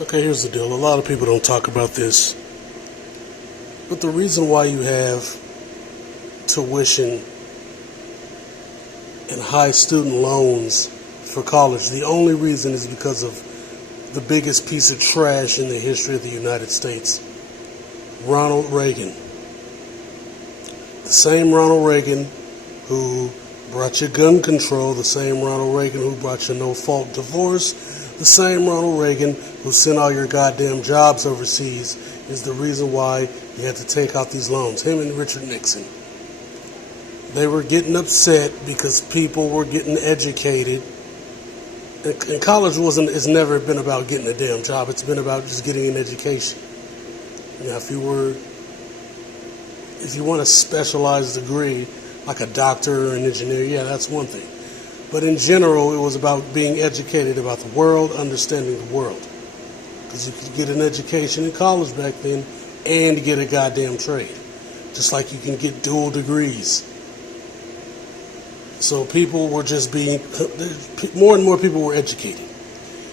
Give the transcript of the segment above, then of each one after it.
Okay, here's the deal. A lot of people don't talk about this, but the reason why you have tuition and high student loans for college, the only reason is because of the biggest piece of trash in the history of the United States, Ronald Reagan. The same Ronald Reagan who brought you gun control, the same Ronald Reagan who brought you no-fault divorce, the same Ronald Reagan who sent all your goddamn jobs overseas is the reason why you had to take out these loans. Him and Richard Nixon. They were getting upset because people were getting educated. And college it's never been about getting a damn job. It's been about just getting an education. Now, if you want a specialized degree, like a doctor or an engineer, yeah, that's one thing. But in general, it was about being educated about the world, understanding the world. Because you could get an education in college back then and get a goddamn trade. Just like you can get dual degrees. So people were just more and more people were educated.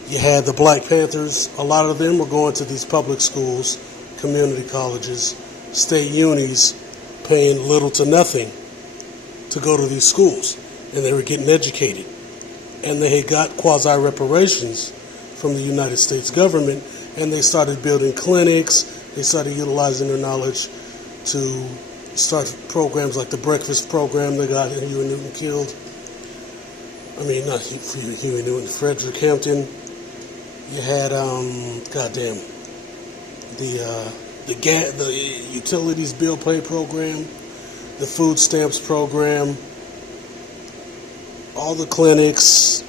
You had the Black Panthers, a lot of them were going to these public schools, community colleges, state unis, paying little to nothing to go to these schools. And they were getting educated. And they had got quasi-reparations from the United States government, and they started building clinics. They started utilizing their knowledge to start programs like the breakfast program that got Huey Newton killed. I mean, not Huey Newton, Frederick Hampton. You had, the utilities bill pay program, the food stamps program, all the clinics,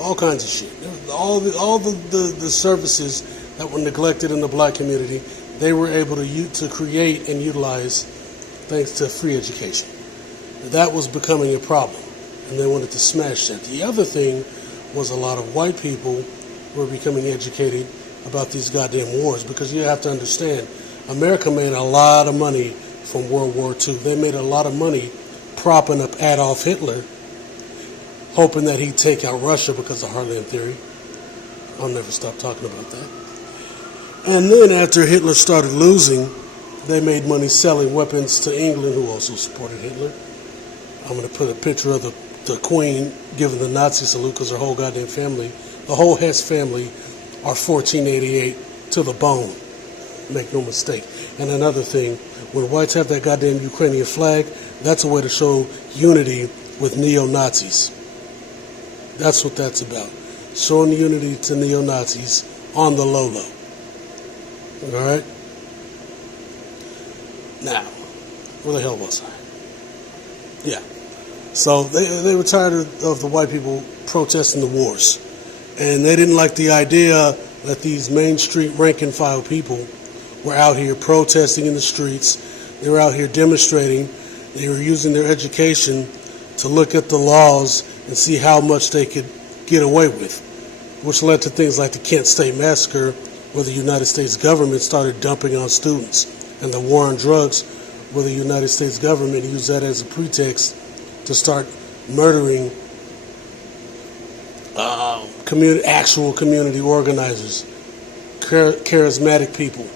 all kinds of shit. All the services that were neglected in the black community, they were able to create and utilize thanks to free education. That was becoming a problem, and they wanted to smash that. The other thing was a lot of white people were becoming educated about these goddamn wars, because you have to understand, America made a lot of money from World War II. They made a lot of money propping up Adolf Hitler, hoping that he'd take out Russia because of Heartland Theory. I'll never stop talking about that. And then after Hitler started losing, they made money selling weapons to England, who also supported Hitler. I'm going to put a picture of the Queen giving the Nazi salute, because her whole goddamn family, the whole Hess family, are 1488 to the bone. Make no mistake. And another thing, when whites have that goddamn Ukrainian flag, that's a way to show unity with neo-Nazis. That's what that's about. Showing unity to neo-Nazis on the low-low. All right? Now, where the hell was I? Yeah. So they were tired of the white people protesting the wars. And they didn't like the idea that these Main Street rank-and-file people were out here protesting in the streets. They were out here demonstrating. They were using their education to look at the laws and see how much they could get away with, which led to things like the Kent State Massacre, where the United States government started dumping on students, and the war on drugs, where the United States government used that as a pretext to start murdering actual community organizers, charismatic people,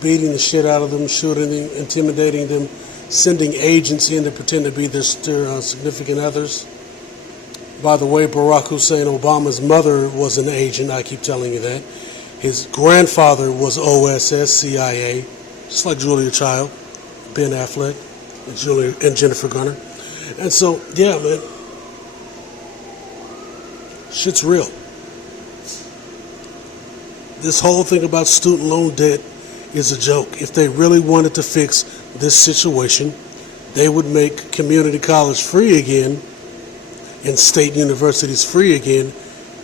beating the shit out of them, shooting them, intimidating them, sending agents in to pretend to be their significant others. By the way, Barack Hussein Obama's mother was an agent, I keep telling you that. His grandfather was OSS, CIA, just like Julia Child, Ben Affleck, and Jennifer Garner. And so, yeah, man, shit's real. This whole thing about student loan debt is a joke. If they really wanted to fix this situation, they would make community college free again and state universities free again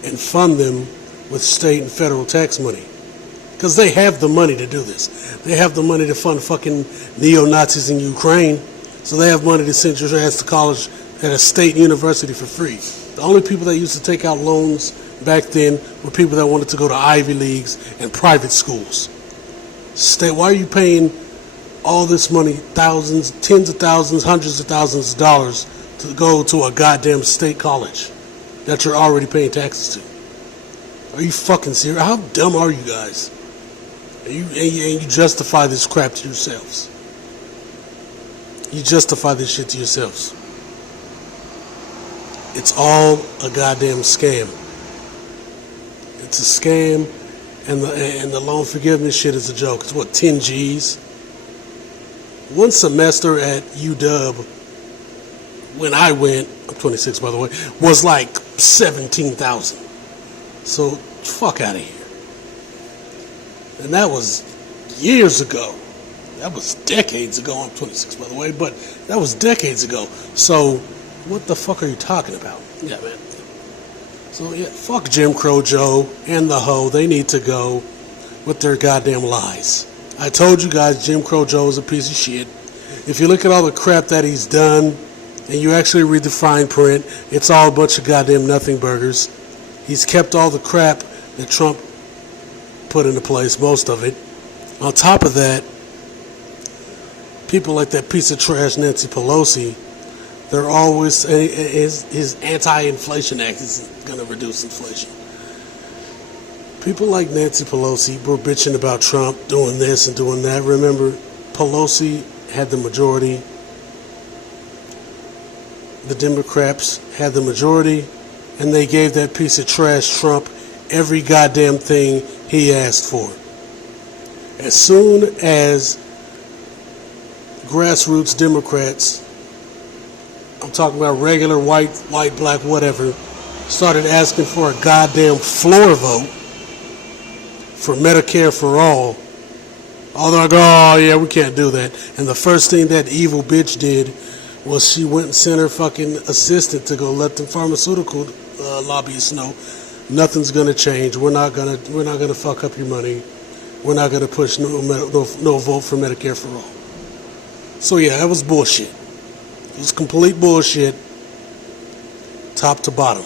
and fund them with state and federal tax money. Because they have the money to do this. They have the money to fund fucking neo-Nazis in Ukraine, so they have money to send your ass to college at a state university for free. The only people that used to take out loans back then were people that wanted to go to Ivy Leagues and private schools. Why are you paying all this money, thousands, tens of thousands, hundreds of thousands of dollars to go to a goddamn state college that you're already paying taxes to? Are you fucking serious? How dumb are you guys? And you justify this crap to yourselves. You justify this shit to yourselves. It's all a goddamn scam. It's a scam, and the loan forgiveness shit is a joke. It's what, 10 G's? One semester at UW, when I went, I'm 26 by the way, was like 17,000. So fuck out of here. And that was years ago. That was decades ago. I'm 26 by the way, but that was decades ago. So what the fuck are you talking about? Yeah, man. So yeah, fuck Jim Crow Joe and the hoe. They need to go with their goddamn lies. I told you guys Jim Crow Joe is a piece of shit. If you look at all the crap that he's done and you actually read the fine print, it's all a bunch of goddamn nothing burgers. He's kept all the crap that Trump put into place, most of it. On top of that, people like that piece of trash Nancy Pelosi, they're always, his anti-inflation act is going to reduce inflation. People like Nancy Pelosi were bitching about Trump doing this and doing that. Remember, Pelosi had the majority. The Democrats had the majority, and they gave that piece of trash Trump every goddamn thing he asked for. As soon as grassroots Democrats, I'm talking about regular white, black, whatever, started asking for a goddamn floor vote for Medicare for all they're like, oh yeah, we can't do that. And the first thing that evil bitch did was she went and sent her fucking assistant to go let the pharmaceutical lobbyists know nothing's gonna change. We're not gonna fuck up your money. We're not gonna push no vote for Medicare for all. So yeah, that was bullshit. It was complete bullshit, top to bottom.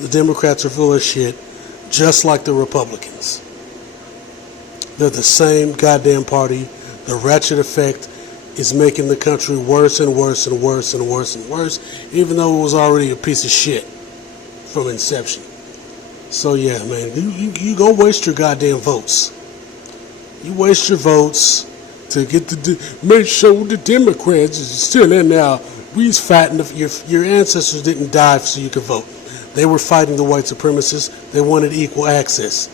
The Democrats are full of shit, just like the Republicans. They're the same goddamn party. The ratchet effect is making the country worse and worse and worse and worse and worse, even though it was already a piece of shit from inception. So yeah, man, you go waste your goddamn votes. You waste your votes to get make sure the Democrats is still in now. We's fighting. Your ancestors didn't die so you could vote. They were fighting the white supremacists. They wanted equal access.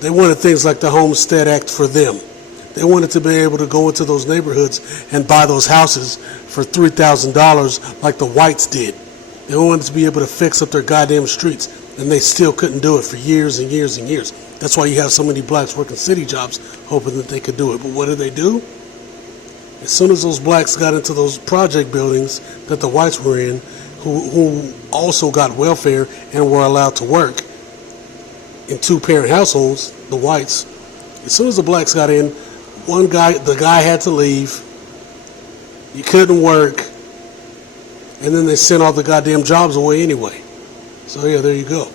They wanted things like the Homestead Act for them. They wanted to be able to go into those neighborhoods and buy those houses for $3,000 like the whites did. They wanted to be able to fix up their goddamn streets, and they still couldn't do it for years and years and years. That's why you have so many blacks working city jobs hoping that they could do it. But what did? As soon as those blacks got into those project buildings that the whites were in, who also got welfare and were allowed to work in two-parent households, the whites, as soon as the blacks got in, the guy had to leave. You couldn't work. And then they sent all the goddamn jobs away anyway. So yeah, there you go.